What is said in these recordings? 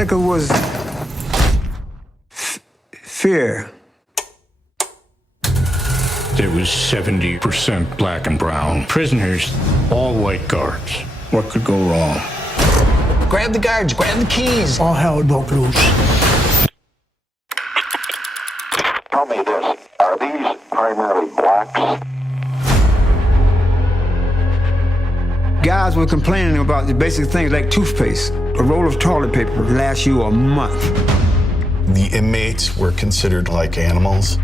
Attica was fear. There was 70% black and brown prisoners, all white guards. What could go wrong? Grab the guards, grab the keys. All hell broke loose. Tell me this, are these primarily blacks? Guys were complaining about the basic things like toothpaste. A roll of toilet paper lasts you a month. The inmates were considered like animals.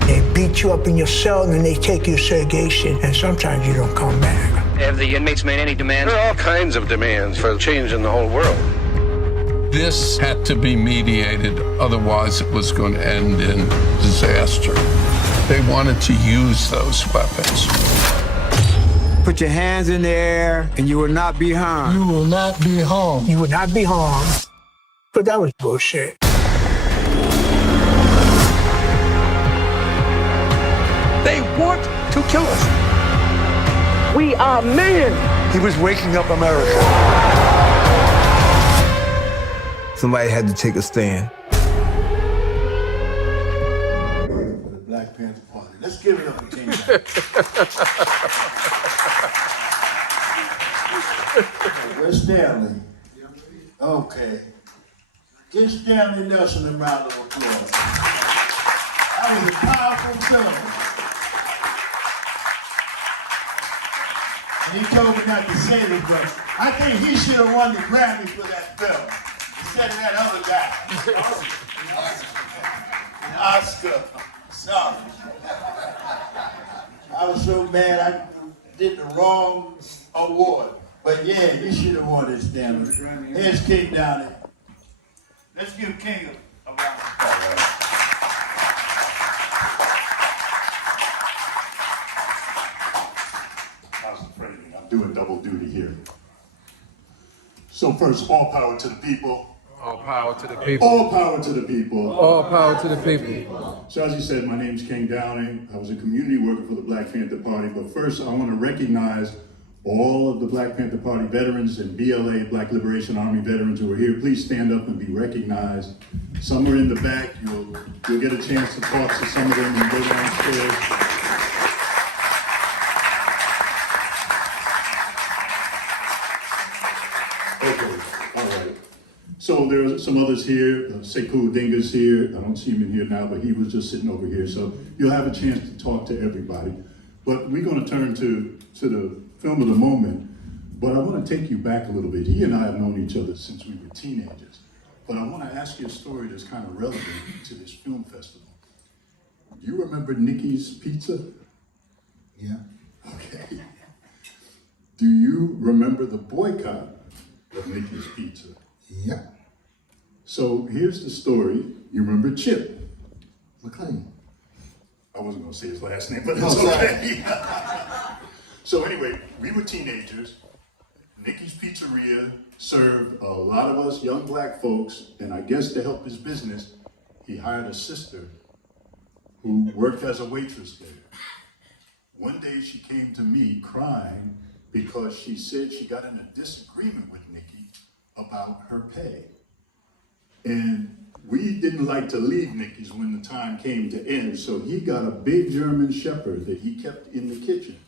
They beat you up in your cell and then they take you to segregation, and sometimes you don't come back. Have the inmates made any demands? There are all kinds of demands for change in the whole world. This had to be mediated, otherwise it was going to end in disaster. They wanted to use those weapons. Put your hands in the air and you will not be harmed. You will not be harmed. You will not be harmed. But that was bullshit. They want to kill us. We are men. He was waking up America. Somebody had to take a stand. The Black Panther Party. Let's give it up for King. Where's Stanley? Okay. Give Stanley Nelson a round of applause. That was a powerful film. And he told me not to say this, but I think he should have won the Grammy for that film instead of that other guy. An Oscar. Sorry. I was so mad I did the wrong award. But yeah, you should have won it, Stanley. Here's King down there. Let's give King a round of applause. I was afraid I'm doing double duty here. So first, all power to the people. All power to the people. All power to the people. All power to the people. So as you said, my name's King Downing. I was a community worker for the Black Panther Party, but first I want to recognize all of the Black Panther Party veterans and BLA, Black Liberation Army veterans who are here. Please stand up and be recognized. Some are in the back. You'll get a chance to talk to some of them and go downstairs. Okay, all right. So there are some others here. Sekou Dinga's here. I don't see him in here now, but he was just sitting over here. So you'll have a chance to talk to everybody. But we're going to turn to the film of the moment. But I want to take you back a little bit. He and I have known each other since we were teenagers. But I want to ask you a story that's kind of relevant to this film festival. Do you remember Nikki's Pizza? Yeah. Okay. Do you remember the boycott of Nikki's Pizza? Yeah. So here's the story. You remember Chip? McLean. I wasn't going to say his last name, but it's okay. So anyway, we were teenagers. Nikki's Pizzeria served a lot of us young black folks, and I guess to help his business, he hired a sister who worked as a waitress there. One day she came to me crying because she said she got in a disagreement with Nikki about her pay. And we didn't like to leave Nikki's when the time came to end, so he got a big German Shepherd that he kept in the kitchen.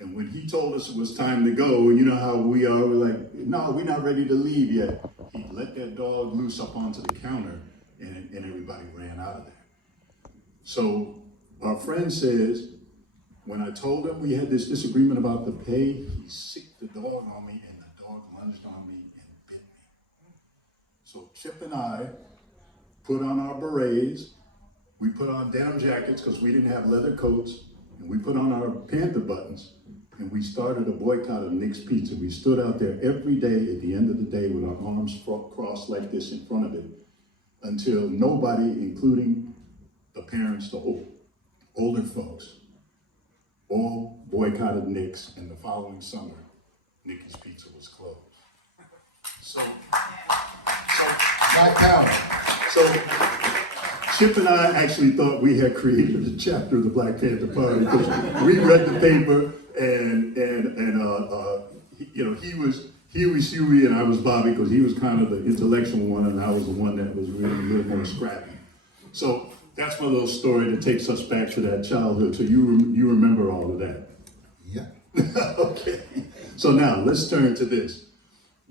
And when he told us it was time to go, you know how we are, we're like, no, we're not ready to leave yet. He let that dog loose up onto the counter and everybody ran out of there. So our friend says, when I told him we had this disagreement about the pay, he sicked the dog on me and the dog lunged on me and bit me. So Chip and I put on our berets, we put on down jackets because we didn't have leather coats, and we put on our Panther buttons, and we started a boycott of Nick's Pizza. We stood out there every day at the end of the day with our arms crossed like this in front of it until nobody, including the parents, the older folks, all boycotted Nick's, and the following summer, Nikki's Pizza was closed. So Black Power. So Chip and I actually thought we had created a chapter of the Black Panther Party because we read the paper and you know, he was he was Huey and I was Bobby, because he was kind of the intellectual one and I was the one that was really a little more scrappy. So that's my little story that takes us back to that childhood. So you remember all of that? Yeah. Okay. So now let's turn to this.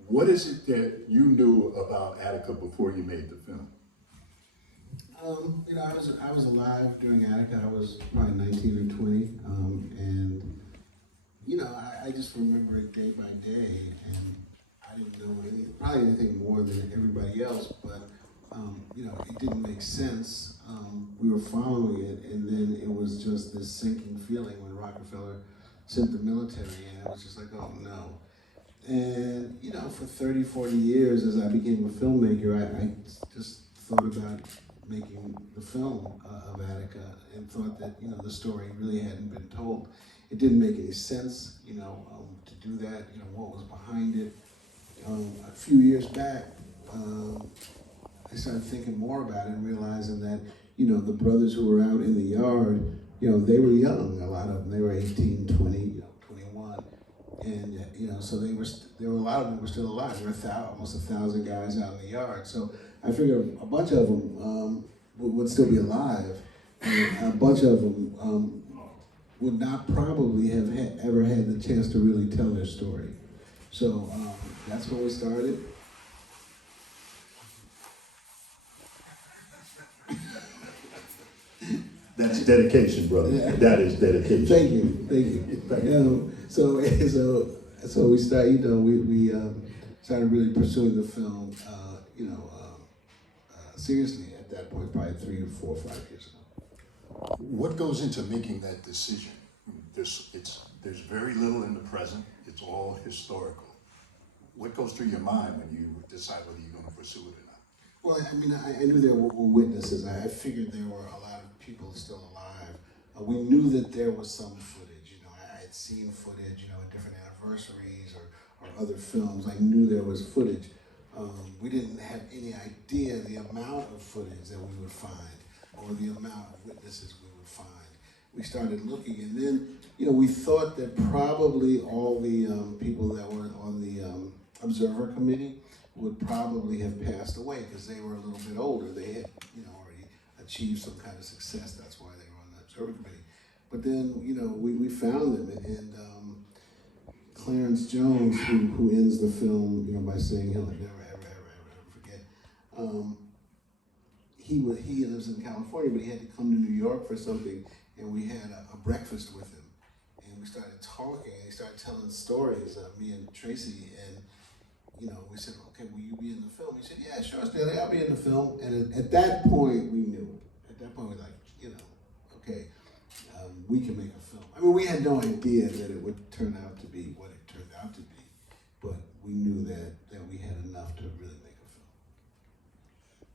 What is it that you knew about Attica before you made the film? You know, I was alive during Attica. I was probably 19 or 20, and you know, I just remember it day by day, and I didn't know probably anything more than everybody else, but you know, it didn't make sense. We were following it, and then it was just this sinking feeling when Rockefeller sent the military in. I was just like, oh no. And you know, for 30, 40 years, as I became a filmmaker, I just thought about making the film of Attica, and thought that, you know, the story really hadn't been told. It didn't make any sense, you know, to do that, you know, what was behind it. A few years back, I started thinking more about it and realizing that, you know, the brothers who were out in the yard, you know, they were young, a lot of them. They were 18, 20, you know, 21. And, you know, so there were a lot of them were still alive. There were almost 1,000 guys out in the yard. So I figured a bunch of them would still be alive. And a bunch of them would not probably have ever had the chance to really tell their story. So that's when we started. That's dedication, brother. Yeah. That is dedication. Thank you. You know, so we started. You know, we started really pursuing the film. You know, seriously at that point, probably 3 or 4 or 5 years ago. What goes into making that decision? There's very little in the present. It's all historical. What goes through your mind when you decide whether you're going to pursue it or not? Well, I mean, I knew there were witnesses. I figured there were a lot of people still alive. We knew that there was some footage. You know, I had seen footage, you know, at different anniversaries or other films. I knew there was footage. We didn't have any idea the amount of footage that we would find or the amount of witnesses we would find. We started looking, and then, you know, we thought that probably all the people that were on the observer committee would probably have passed away because they were a little bit older. They had, you know, already achieved some kind of success. That's why they were on the observer committee. But then, you know, we found them, and Clarence Jones, who ends the film, you know, by saying he'll never, ever forget. He lives in California, but he had to come to New York for something, and we had a breakfast with him, and we started talking, and he started telling stories, me and Tracy, and you know, we said, okay, will you be in the film? He said, yeah, sure, Stanley, I'll be in the film. And at that point, we knew. At that point, we were like, you know, okay, we can make a film. I mean, we had no idea that it would turn out to be what it turned out to be, but we knew that we had enough to really make a film.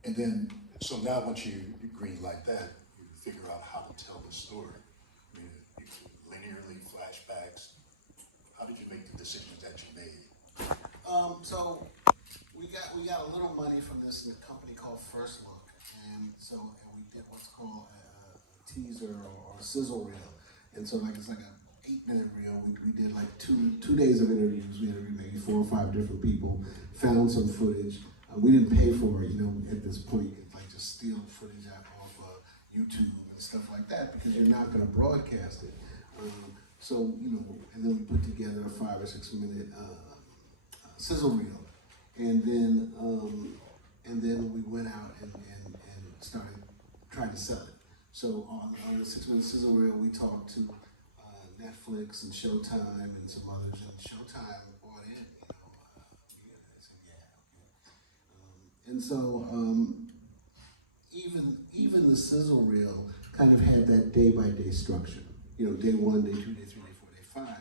And then, so now once you green like that, you figure out how to tell the story. I mean, linearly, flashbacks. How did you make the decisions that you made? So we got a little money from this company called First Look, and we did what's called a teaser or a sizzle reel, and so it's like an 8-minute reel. We did like two days of interviews. We interviewed maybe 4 or 5 different people, found some footage. We didn't pay for it, you know. At this point, you could like just steal footage off YouTube and stuff like that because you're not going to broadcast it. So you know, and then we put together a 5 or 6 minute sizzle reel, and then we went out and started trying to sell it. So on the 6-minute sizzle reel, we talked to Netflix and Showtime and some others, and Showtime bought in. You know, they said, yeah, okay. And so even the sizzle reel kind of had that day-by-day structure. You know, day 1, day 2, day 3, day 4, day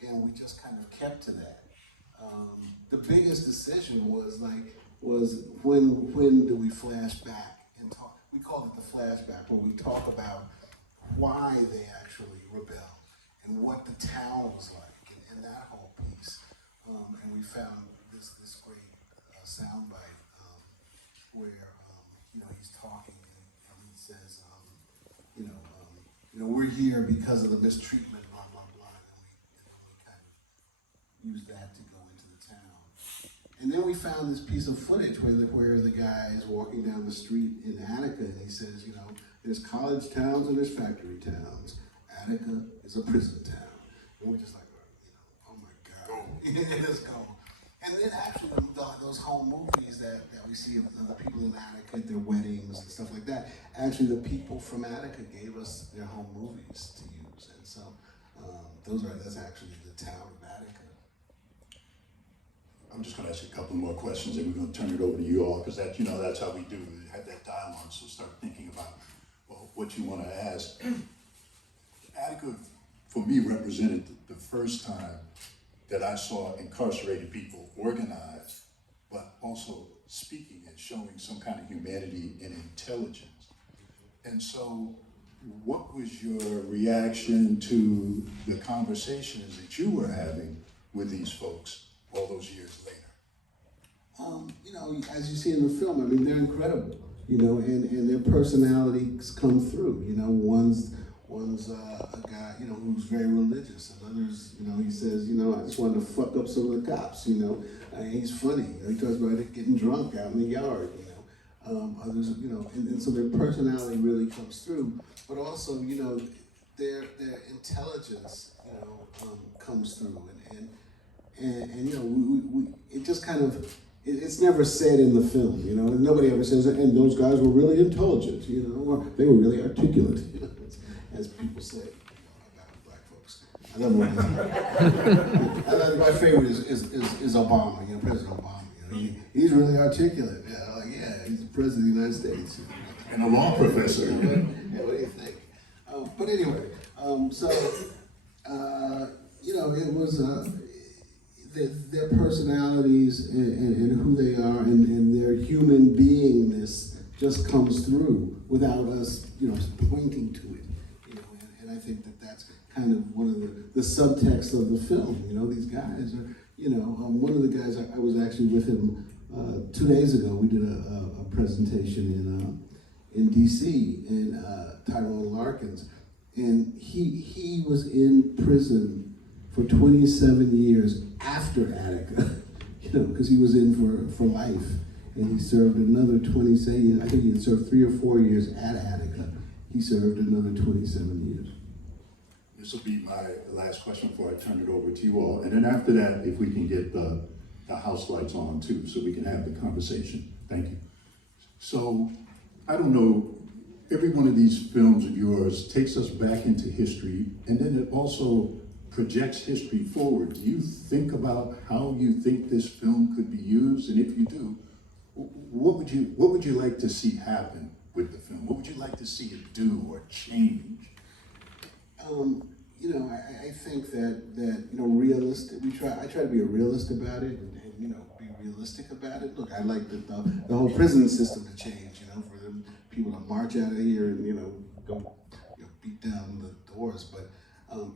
5, and we just kind of kept to that. The biggest decision was when do we flash back and talk? We call it the flashback, where we talk about why they actually rebelled and what the town was like and that whole piece. And we found this great soundbite where you know, he's talking and he says, you know, we're here because of the mistreatment, blah blah blah, and then we kind of use that to go into the town. then we found this piece of footage where the guy is walking down the street in Attica, and he says, you know, there's college towns and there's factory towns. Attica is a prison town. And we're just like, you know, oh my God, let's go. And then actually, those home movies that we see of the people in Attica at their weddings and stuff like that, actually the people from Attica gave us their home movies to use. And so that's actually the town of Attica. I'm just going to ask a couple more questions, and we're going to turn it over to you all, because that, you know, that's how we do. We have that dialogue, so start thinking about what you want to ask. Attica, for me, represented the first time that I saw incarcerated people organized, but also speaking and showing some kind of humanity and intelligence. And so, what was your reaction to the conversations that you were having with these folks all those years later? You know, as you see in the film, I mean, they're incredible, you know, and their personalities come through. You know, one's a guy, you know, who's very religious, and others, you know, he says, you know, I just wanted to fuck up some of the cops, you know. He's funny. You know, he talks about it getting drunk out in the yard, you know. Others, you know, and so their personality really comes through, but also, you know, their intelligence, you know, comes through, and you know, we it just kind of, it's never said in the film, you know. Nobody ever says, and those guys were really intelligent, you know, or they were really articulate, you know, as people say about black folks. I love my favorite is Obama, you know, President Obama. You know, he's really articulate. Yeah, like, yeah, he's the president of the United States. And a law professor. Yeah, what do you think? But anyway, you know, it was their personalities and who they are and their human beingness just comes through without us, you know, pointing to it. You know, and I think that's kind of one of the subtext of the film. You know, these guys are, you know, one of the guys, I was actually with him 2 days ago. We did a presentation in DC, in Tyrone Larkins, and he was in prison for 27 years after Attica, you know, because he was in for life, and he served another 27 years. I think he had served 3 or 4 years at Attica. He served another 27 years. This will be my last question before I turn it over to you all. And then after that, if we can get the house lights on too, so we can have the conversation. Thank you. So, I don't know, every one of these films of yours takes us back into history, and then it also projects history forward. Do you think about how you think this film could be used? And if you do, what would you like to see happen with the film? What would you like to see it do or change? You know, I think that you know, realistic. I try to be a realist about it, and you know, be realistic about it. Look, I like the whole prison system to change. You know, for them people to march out of here and, you know, go, you know, beat down the doors. But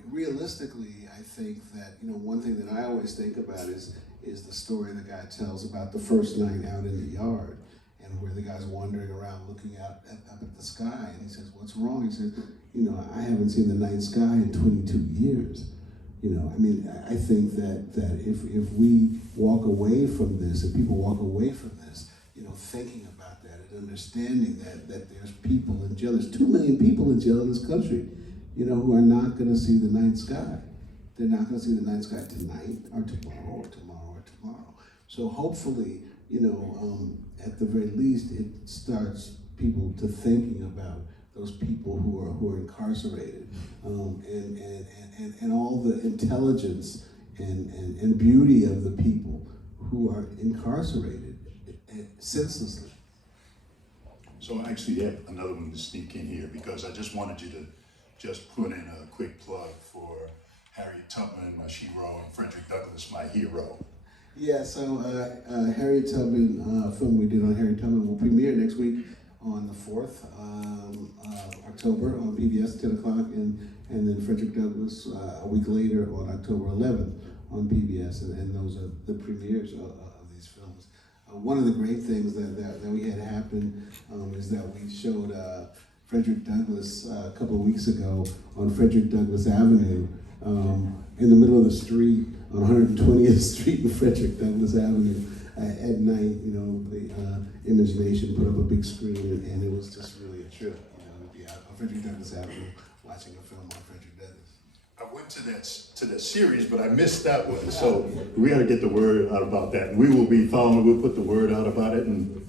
realistically, I think that, you know, one thing that I always think about is the story the guy tells about the first night out in the yard, and where the guy's wandering around looking up at the sky, and he says, "What's wrong?" He says, "You know, I haven't seen the night sky in 22 years." You know, I mean, I think that if we walk away from this, if people walk away from this, you know, thinking about that and understanding that there's people in jail, there's 2 million people in jail in this country, you know, who are not going to see the night sky. They're not going to see the night sky tonight or tomorrow or tomorrow or tomorrow. So hopefully, you know, at the very least, it starts people to thinking about those people who are incarcerated, and all the intelligence and beauty of the people who are incarcerated senselessly. So actually, yeah, another one to sneak in here, because I just wanted you to just put in a quick plug for Harriet Tubman, my hero, and Frederick Douglass, my hero. Yeah, so Harriet Tubman, film we did on Harriet Tubman will premiere next week on the 4th October on PBS, 10 o'clock, and then Frederick Douglass a week later on October 11th on PBS, and those are the premieres of these films. One of the great things that we had happen is that we showed Frederick Douglass a couple of weeks ago on Frederick Douglass Avenue, in the middle of the street, on 120th Street and Frederick Douglass Avenue. at night, you know, the Image Nation put up a big screen, and it was just really a trip, you know, to be out on Frederick Douglass Avenue watching a film on Frederick Douglass. I went to that series, but I missed that one. So we got to get the word out about that. And we will be following. We'll put the word out about it. And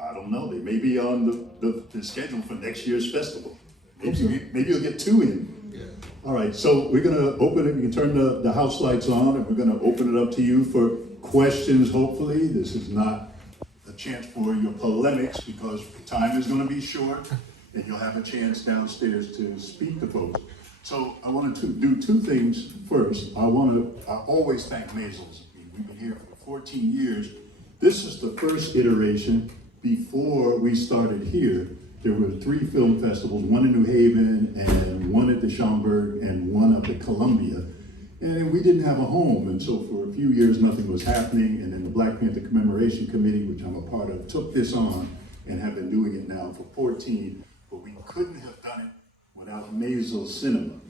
I don't know. They may be on the schedule for next year's festival. Maybe you'll get 2 in. Yeah. All right. So we're gonna open it. You can turn the house lights on, and we're gonna open it up to you for questions. Hopefully, this is not a chance for your polemics because time is going to be short, and you'll have a chance downstairs to speak to folks. So I wanted to do 2 things first. I always thank Maisels. We've been here for 14 years. This is the first iteration. Before we started here, there were 3 film festivals, one in New Haven and one at the Schaumburg and one up at Columbia. And we didn't have a home. And so for a few years, nothing was happening. And then the Black Panther Commemoration Committee, which I'm a part of, took this on and have been doing it now for 14. But we couldn't have done it without Maisels Cinema.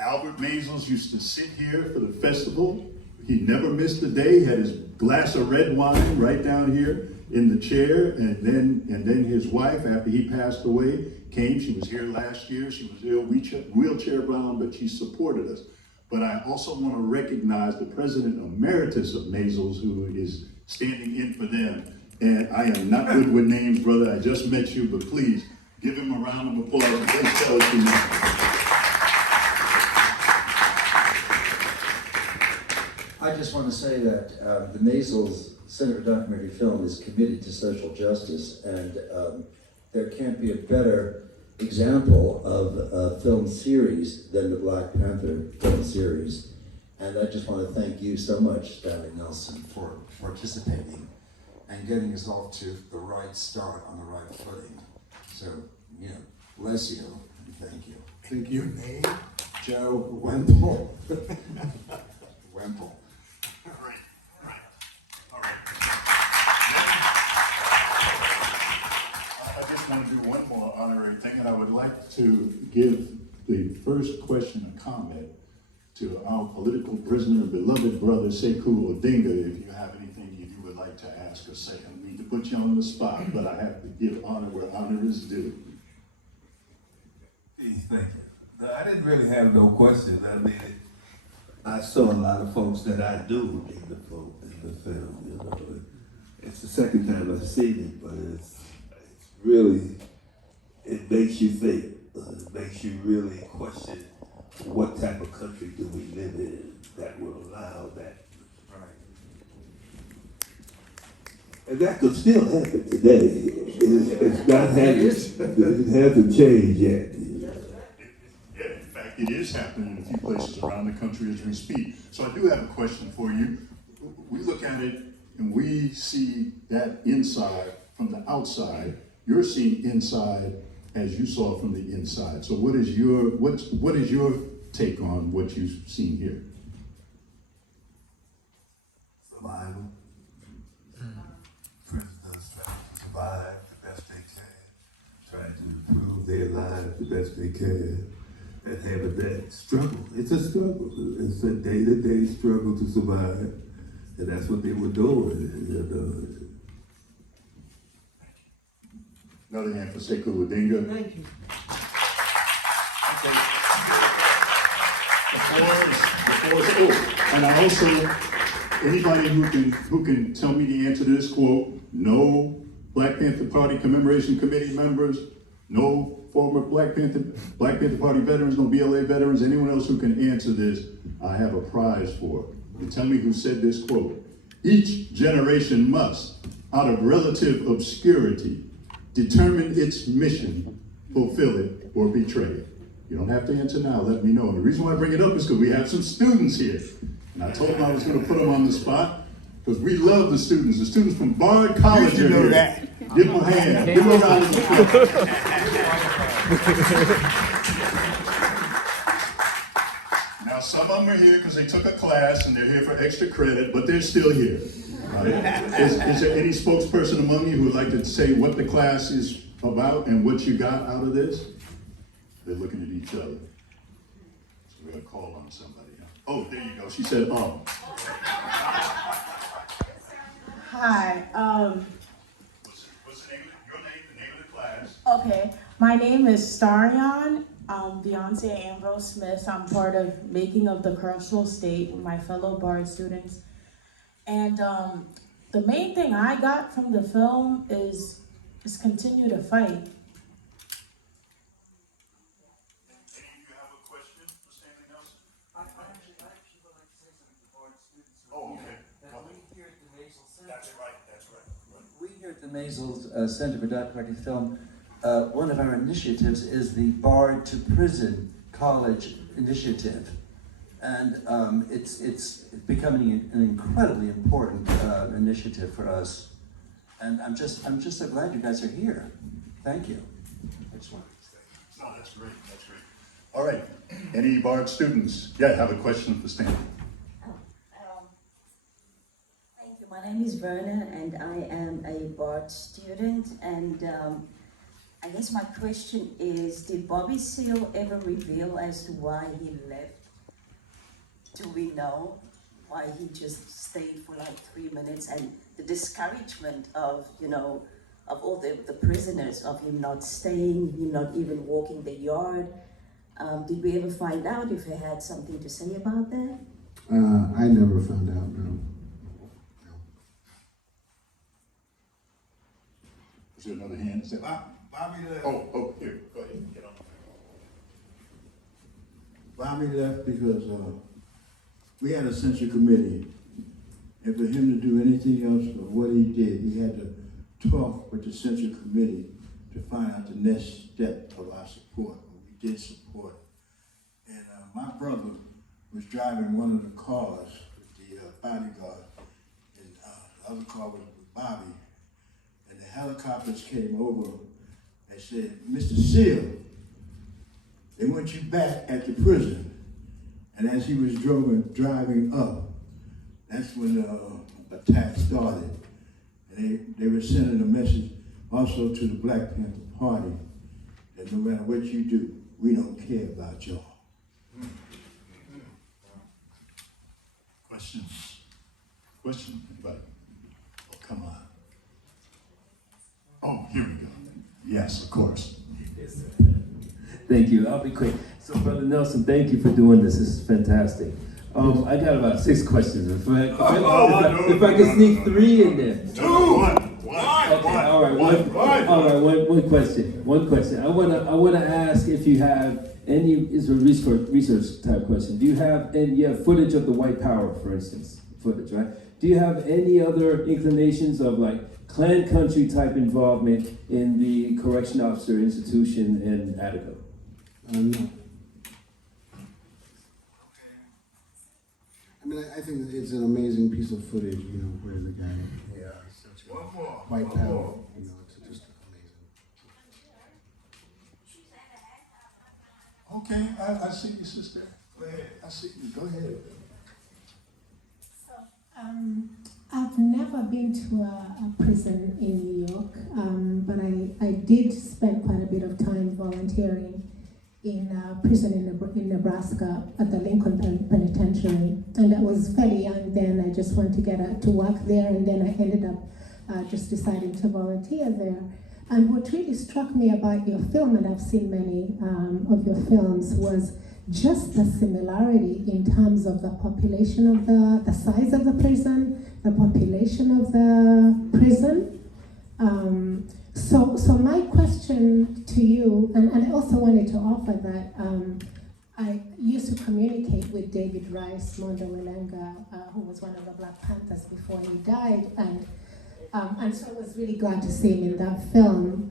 Albert Maisels used to sit here for the festival. He never missed a day, had his glass of red wine right down here in the chair, and then his wife, after he passed away, came. She was here last year. She was ill, wheelchair bound, but she supported us. But I also want to recognize the President Emeritus of Maisels, who is standing in for them. And I am not good with names, brother. I just met you, but please give him a round of applause and let's tell us your name. I just want to say that the Maisels Center for Documentary Film is committed to social justice, and there can't be a better example of a film series than the Black Panther film series. And I just want to thank you so much, Stanley Nelson, for participating and getting us off to the right start on the right footing. So, you know, bless you and thank you. Thank you. Name? Joe Wemple. Wemple. I want to do one more honorary thing, and I would like to give the first question or comment to our political prisoner, beloved brother Sekou Odinga. If you have anything you would like to ask or say, I don't mean to put you on the spot, but I have to give honor where honor is due. Thank you. No, I didn't really have no questions. I mean, I saw a lot of folks that I do in the film. You know, it's the second time I've seen it, but it's really, it makes you think. It makes you really question what type of country do we live in that will allow that. Right. And that could still happen today. It's not happening. It hasn't changed yet. Yeah, in fact, it is happening in a few places around the country as we speak. So I do have a question for you. We look at it and we see that inside from the outside. You're seeing inside as you saw from the inside. So what is your take on what you've seen here? Survival. Prisoners trying to survive the best they can, trying to improve their lives the best they can, and having that struggle. It's a struggle. It's a day-to-day struggle to survive, and that's what they were doing. Another hand for Sekou Odinga. Thank you. And I also, anybody who can tell me the answer to this quote, no Black Panther Party Commemoration Committee members, no former Black Panther Party veterans, no BLA veterans, anyone else who can answer this, I have a prize for. And tell me who said this quote. Each generation must, out of relative obscurity, determine its mission, fulfill it, or betray it. You don't have to answer now, let me know. And the reason why I bring it up is because we have some students here. And I told them I was going to put them on the spot because we love the students. The students from Bard College are here. That. Give them a hand. Give them a round of applause. Now, some of them are here because they took a class and they're here for extra credit, but they're still here. Is there any spokesperson among you who would like to say what the class is about and what you got out of this? They're looking at each other. So we're going to call on somebody. Oh, there you go. She said, oh. Hi, Hi. What's the name of your name, the name of the class? Okay. My name is Starion. Beyonce Ambrose Smith. I'm part of Making of the Correctional State with my fellow Bard students. And the main thing I got from the film is continue to fight. Any of you have a question for Stanley Nelson? I actually would like to say something to Bard students. Oh, okay. We here at the Maisel Center. That's right. We here at the Maisel Center for Documentary Film, one of our initiatives is the Bard to Prison College Initiative. And it's becoming an incredibly important initiative for us. And I'm just so glad you guys are here. Thank you. I just wanted to say. No, that's great. That's great. All right. Any Bard students? Yeah, have a question for Stanley. Thank you. My name is Verna, and I am a Bard student. And I guess my question is, did Bobby Seale ever reveal as to why he left? Do we know why he just stayed for like 3 minutes, and the discouragement of, of all the prisoners, of him not staying, him not even walking the yard? Did we ever find out if he had something to say about that? I never found out, no. Is there another hand? Say, Bobby left. Oh, here, go ahead. Get on. Bobby left because we had a censure committee, and for him to do anything else but what he did, he had to talk with the censure committee to find out the next step of our support. We did support. And my brother was driving one of the cars with the bodyguard, and the other car was with Bobby. And the helicopters came over and said, Mr. Seale, they want you back at the prison. And as he was driving up, that's when the attack started. And they were sending a message also to the Black Panther Party that no matter what you do, we don't care about y'all. Questions? Question? Anybody? Oh, come on. Oh, here we go. Yes, of course. Thank you. I'll be quick. So, Brother Nelson, thank you for doing this. This is fantastic. I got about 6 questions. If I can sneak 3 in there. One question. I wanna ask if you have any. Is a research type question. Do you have footage of the White Power, for instance? Footage, right? Do you have any other inclinations of like Klan country type involvement in the correction officer institution in Attica? No. I mean, I think that it's an amazing piece of footage, where the guy, White Power, it's just amazing. Okay, I see you, sister. Go ahead. I see you. Go ahead. So, I've never been to a prison in New York, but I did spend quite a bit of time volunteering in a prison in Nebraska at the Lincoln Penitentiary, and I was fairly young then. I just wanted to get to work there, and then I ended up just deciding to volunteer there. And what really struck me about your film, and I've seen many of your films, was just the similarity in terms of the population of the size of the prison, the population of the prison. So my question to you, and I also wanted to offer that I used to communicate with David Rice Mondawelenga, who was one of the Black Panthers before he died, and so I was really glad to see him in that film.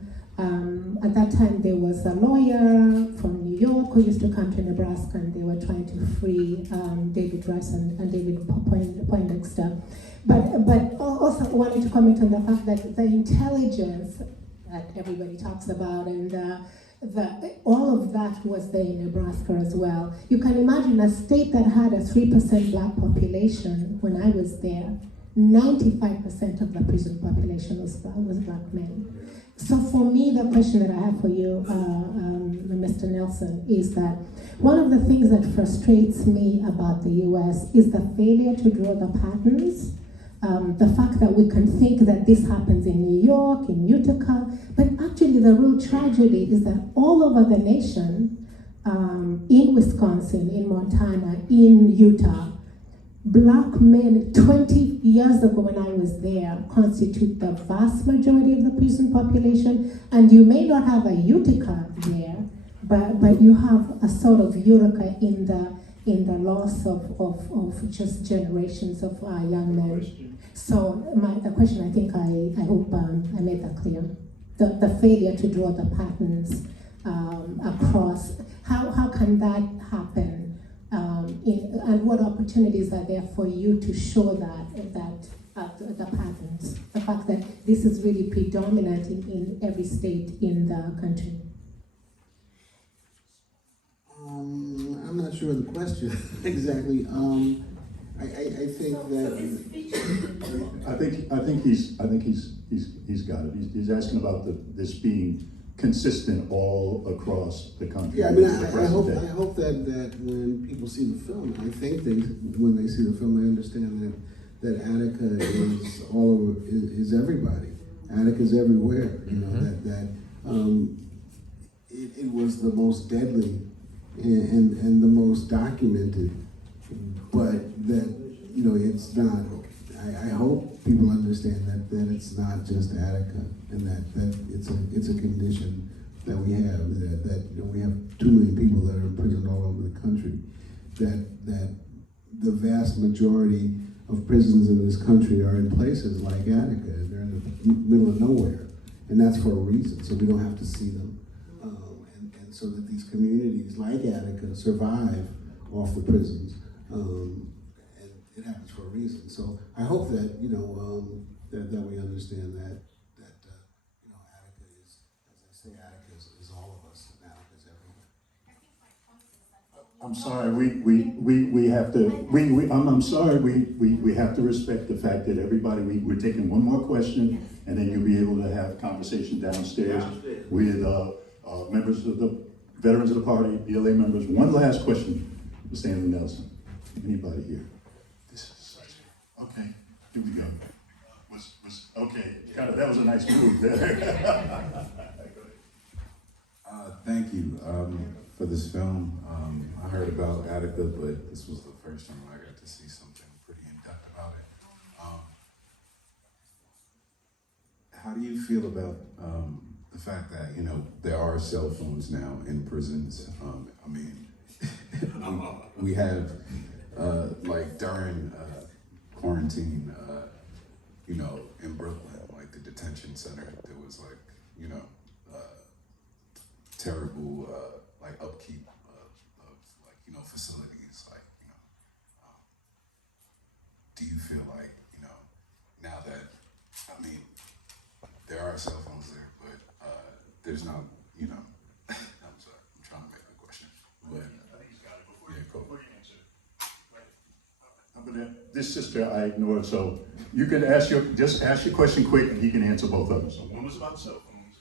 At that time, there was a lawyer from New York who used to come to Nebraska, and they were trying to free David Rice and David Poindexter. But also wanted to comment on the fact that the intelligence that everybody talks about, and all of that was there in Nebraska as well. You can imagine a state that had a 3% Black population when I was there. 95% of the prison population was Black men. So for me, the question that I have for you, Mr. Nelson, is that one of the things that frustrates me about the US is the failure to draw the patterns The fact that we can think that this happens in New York, in Utica, but actually the real tragedy is that all over the nation, in Wisconsin, in Montana, in Utah, Black men 20 years ago when I was there constitute the vast majority of the prison population, and you may not have a Utica there, but you have a sort of Utica in the loss of just generations of young men. So the question, I think I hope I made that clear. The failure to draw the patterns across, how can that happen? And what opportunities are there for you to show the patterns, the fact that this is really predominant in every state in the country? I'm not sure of the question exactly. I think that I think he's got it. He's asking about this being consistent all across the country. Yeah, I mean, I hope that when people see the film, I think when they see the film, they understand that Attica is all over, is everybody. Attica is everywhere. You know, it was the most deadly and the most documented, but that, you know, it's not. I hope people understand that it's not just Attica, and that it's a condition that we have, that you know, we have 2 million people that are imprisoned all over the country, that the vast majority of prisons in this country are in places like Attica. They're in the middle of nowhere, and that's for a reason, so we don't have to see them, and so that these communities like Attica survive off the prisons. It happens for a reason. So I hope that, you know, that we understand that you know, Attica is, as I say, Attica is all of us, and Attica is everywhere. I'm sorry, we have to, I'm sorry, we have to respect the fact that everybody, we're taking one more question, and then you'll be able to have conversation downstairs with members of the veterans of the party, BLA members. One last question for Stanley Nelson. Anybody here? Okay, here we go. Okay, kind of, that was a nice move there. Thank you for this film. I heard about Attica, but this was the first time I got to see something pretty in-depth about it. How do you feel about the fact that, you know, there are cell phones now in prisons? I mean, we have, like during quarantine, you know, in Brooklyn, like the detention center, there was like, you know, terrible like upkeep of like, you know, facilities, like, you know, do you feel like, you know, now that, I mean, there are cell phones there, but there's not, you know, I'm sorry, I'm trying to make a question, but yeah, cool. This sister I ignored, so you can just ask your question quick, and he can answer both of them. So one was about cell phones.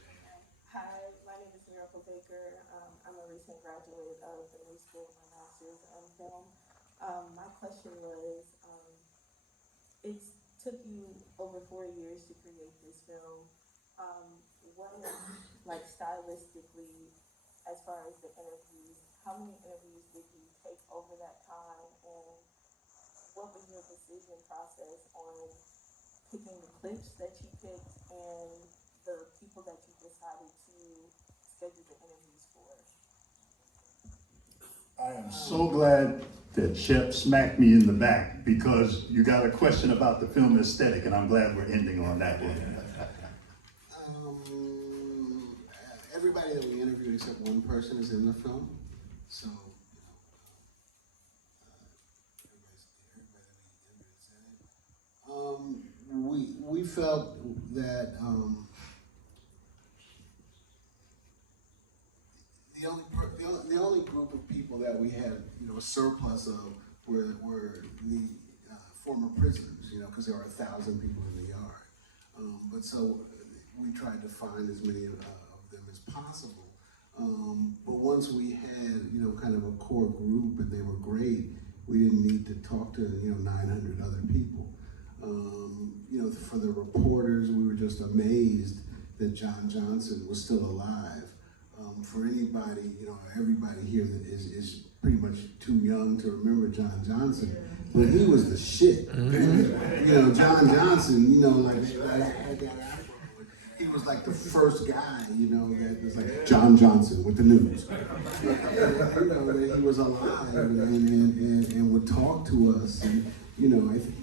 Hi, my name is Miracle Baker. I'm a recent graduate of the New School of my master's in film. My question was, it took you over 4 years to create this film. What, like stylistically, as far as the interviews, how many interviews did you take over that time, and what was your decision process on picking the clips that you picked and the people that you decided to schedule the interviews for? I am so glad that Sept smacked me in the back, because you got a question about the film aesthetic, and I'm glad we're ending on that one. Everybody that we interviewed except one person is in the film, so we felt that the only group of people that we had, you know, a surplus of were the former prisoners, you know, because there are 1,000 people in the yard. But so we tried to find as many of them as possible. But once we had, you know, kind of a core group and they were great, we didn't need to talk to, you know, 900 other people. You know, for the reporters, we were just amazed that John Johnson was still alive. For anybody, you know, everybody here that is pretty much too young to remember John Johnson, but he was the shit. You know, John Johnson, you know, like he was like the first guy, you know, that was like John Johnson with the news. You know, that he was alive and would talk to us, and you know, I think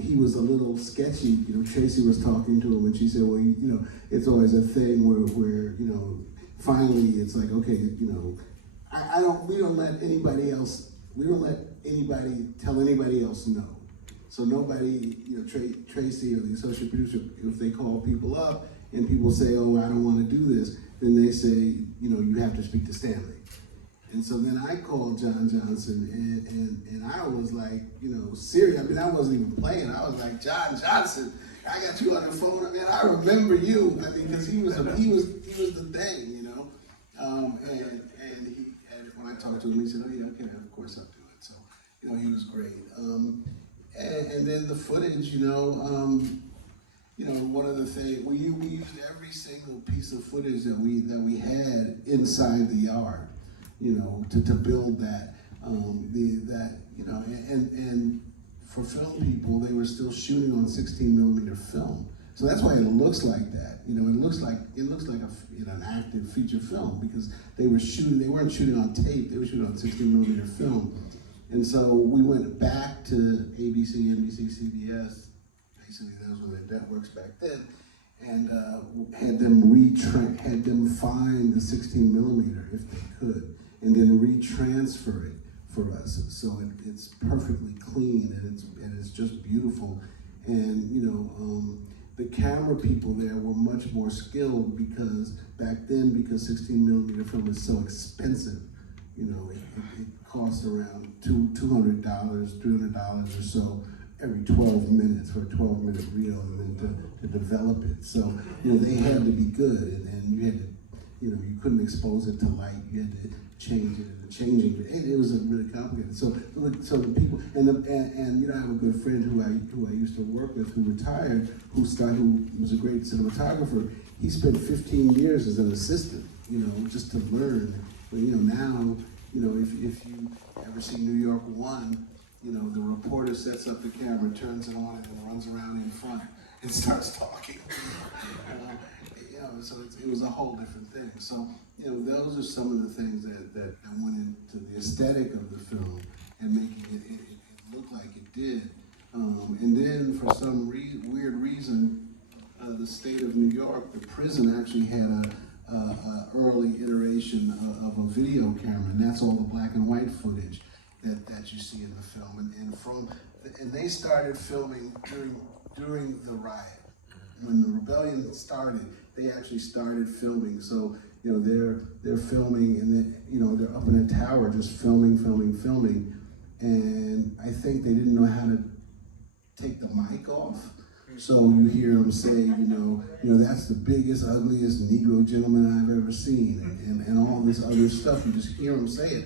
he was a little sketchy. You know, Tracy was talking to him and she said, well, you know, it's always a thing where you know, finally it's like, okay, you know, we don't let anybody tell anybody else no. So nobody, you know, Tracy or the associate producer, if they call people up and people say, oh, I don't want to do this, then they say, you know, you have to speak to Stanley. And so then I called John Johnson, and I was like, you know, serious. I mean, I wasn't even playing. I was like, John Johnson, I got you on the phone. I mean, I remember you. I mean, because he was the thing, you know. And when I talked to him, he said, oh yeah, okay, of course I'll do it. So, you know, he was great. And then the footage, you know, one of the things we used every single piece of footage that we had inside the yard. You know, to build that, you know, and for film people, they were still shooting on 16mm film. So that's why it looks like that. You know, it looks like an active feature film because they weren't shooting on tape, they were shooting on 16mm film. And so we went back to ABC, NBC, CBS, basically those were their networks back then, and had them find the 16mm if they could, and then retransfer it for us. So it's perfectly clean and it's just beautiful. And you know, the camera people there were much more skilled because back then, because 16mm film is so expensive, you know, it costs around $200, $300 or so every 12 minutes for a 12-minute reel, and then to develop it. So, you know, they had to be good, and you had to, you know, you couldn't expose it to light. You had to change it, and changing it. It was really complicated. So the people, and you know, I have a good friend who I used to work with who retired, who was a great cinematographer. He spent 15 years as an assistant, you know, just to learn. But you know, now, you know, if you ever see New York 1, you know, the reporter sets up the camera, turns it on, and runs around in front and starts talking. You know, so it was a whole different thing. So, you know, those are some of the things that went into the aesthetic of the film and making it look like it did. And then for some weird reason, the state of New York, the prison actually had a early iteration of a video camera, and that's all the black and white footage that you see in the film. And they started filming during the riot. When the rebellion started, they actually started filming. So, you know, they're filming, and then, you know, they're up in a tower just filming. And I think they didn't know how to take the mic off. So you hear them say, you know, that's the biggest, ugliest Negro gentleman I've ever seen, and all this other stuff. You just hear them say it.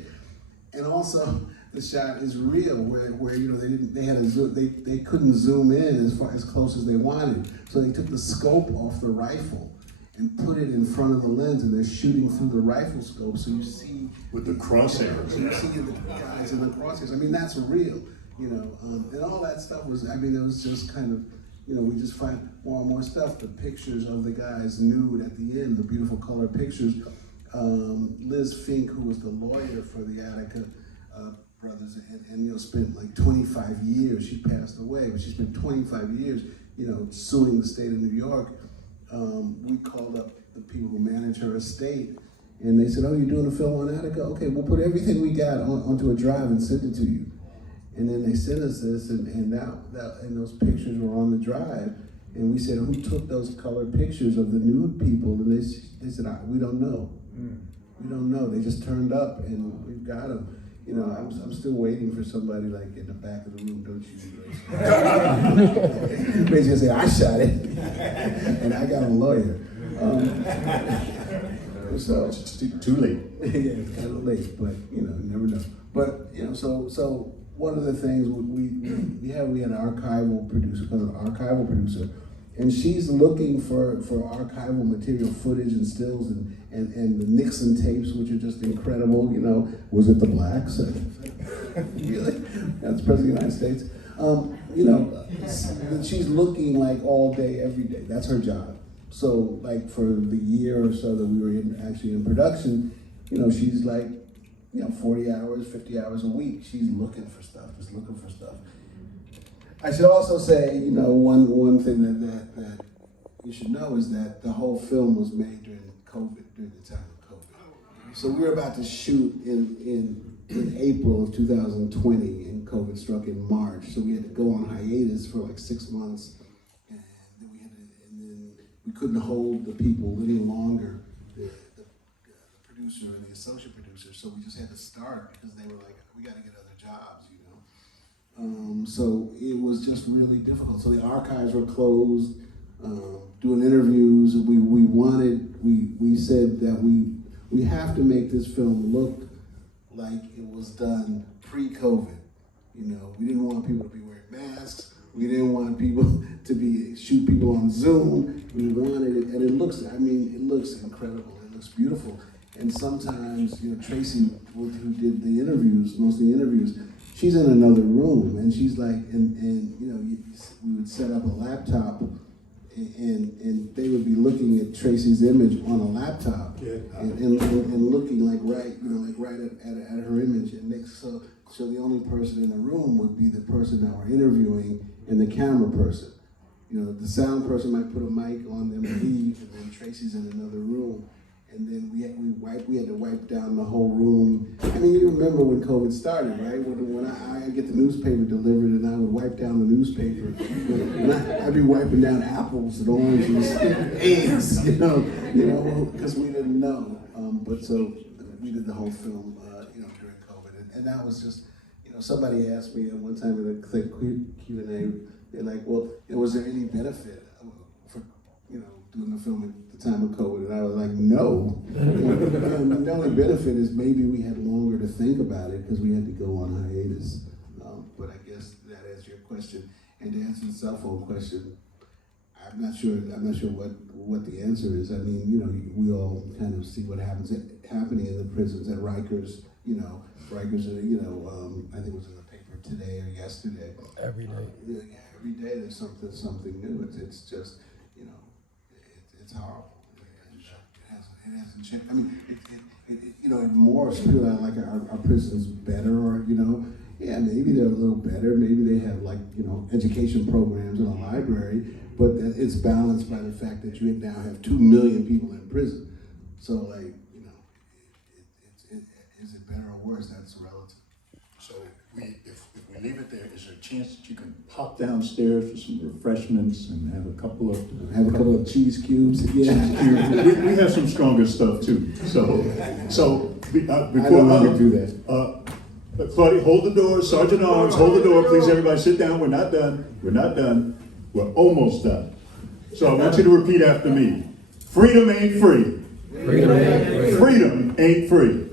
And also, the shot is real, where you know, they couldn't zoom in as close as they wanted, so they took the scope off the rifle and put it in front of the lens, and they're shooting through the rifle scope, so you see with the crosshairs. You see the guys in the crosshairs. I mean, that's real, you know, and all that stuff was. I mean, it was just kind of, you know, we just find more and more stuff. The pictures of the guys nude at the end, the beautiful color pictures. Liz Fink, who was the lawyer for the Attica brothers, and you know, spent like 25 years. She passed away, but she spent 25 years, you know, suing the state of New York. We called up the people who manage her estate, and they said, "Oh, you're doing a film on Attica? Okay, we'll put everything we got onto a drive and send it to you." And then they sent us this, and those pictures were on the drive. And we said, "Who took those color pictures of the nude people?" And they said, "We don't know. We don't know. They just turned up, and we've got them." You know, I'm still waiting for somebody like in the back of the room, "Don't you?" Basically say, "I shot it," and I got a lawyer. So it's too late. Yeah, it's kind of late, but you know, you never know. But you know, so one of the things we had an archival producer, and she's looking for archival material, footage and stills and the Nixon tapes, which are just incredible. You know, was it the blacks? Really? That's President of the United States. You know, she's looking like all day, every day. That's her job. So like for the year or so that we were actually in production, you know, she's like, you know, 40 hours, 50 hours a week. She's looking for stuff, just looking for stuff. I should also say, you know, one thing that you should know is that the whole film was made during COVID, during the time of COVID. So we were about to shoot in April of 2020, and COVID struck in March. So we had to go on hiatus for like 6 months, and then we couldn't hold the people any longer, the producer and the associate producer. So we just had to start because they were like, we got to get other jobs, you know. So it was just really difficult. So the archives were closed. Doing interviews, we said that we have to make this film look like it was done pre-COVID. You know, we didn't want people to be wearing masks. We didn't want people to shoot people on Zoom. We wanted it, and it looks incredible. It looks beautiful. And sometimes, you know, Tracy, who did the interviews, most of the interviews, she's in another room, and she's like, and you know, we would set up a laptop, and they would be looking at Tracy's image on a laptop, and looking like right at her image, and so the only person in the room would be the person that we're interviewing and the camera person. You know, the sound person might put a mic on them and leave, and then Tracy's in another room. And then we had to wipe down the whole room. I mean, you remember when COVID started, right? When I get the newspaper delivered, and I would wipe down the newspaper. And I'd be wiping down apples and oranges, eggs, you know, because we didn't know. But so we did the whole film, you know, during COVID, and that was just, you know, somebody asked me at one time in a Q&A, they're like, well, was there any benefit for, you know, doing the film at the time of COVID? And I was like, no. And the only benefit is maybe we had longer to think about it because we had to go on hiatus. But I guess that answers your question. And to answer the cell phone question, I'm not sure what the answer is. I mean, you know, we all kind of see what happening in the prisons at Rikers. You know, Rikers are, you know, I think it was in the paper today or yesterday. Every day. Yeah, every day there's something new. It's just, you know, it's horrible. It hasn't changed. I mean, you know, it morphs. People are like, our prisons better, or, you know, yeah, maybe they're a little better. Maybe they have, like, you know, education programs in a library, but it's balanced by the fact that you now have 2 million people in prison. So, like, you know, is it better or worse? That's relative. So if we leave it there, is there a chance that you can pop downstairs for some refreshments and have a couple of cheese cubes? Yeah. We have some stronger stuff too. So before I don't want to do that. Claudia, hold the door. Sergeant Arms, hold the door, please. Everybody, sit down. We're not done. We're not done. We're almost done. So I want you to repeat after me. Freedom ain't free. Freedom ain't free. Freedom ain't free.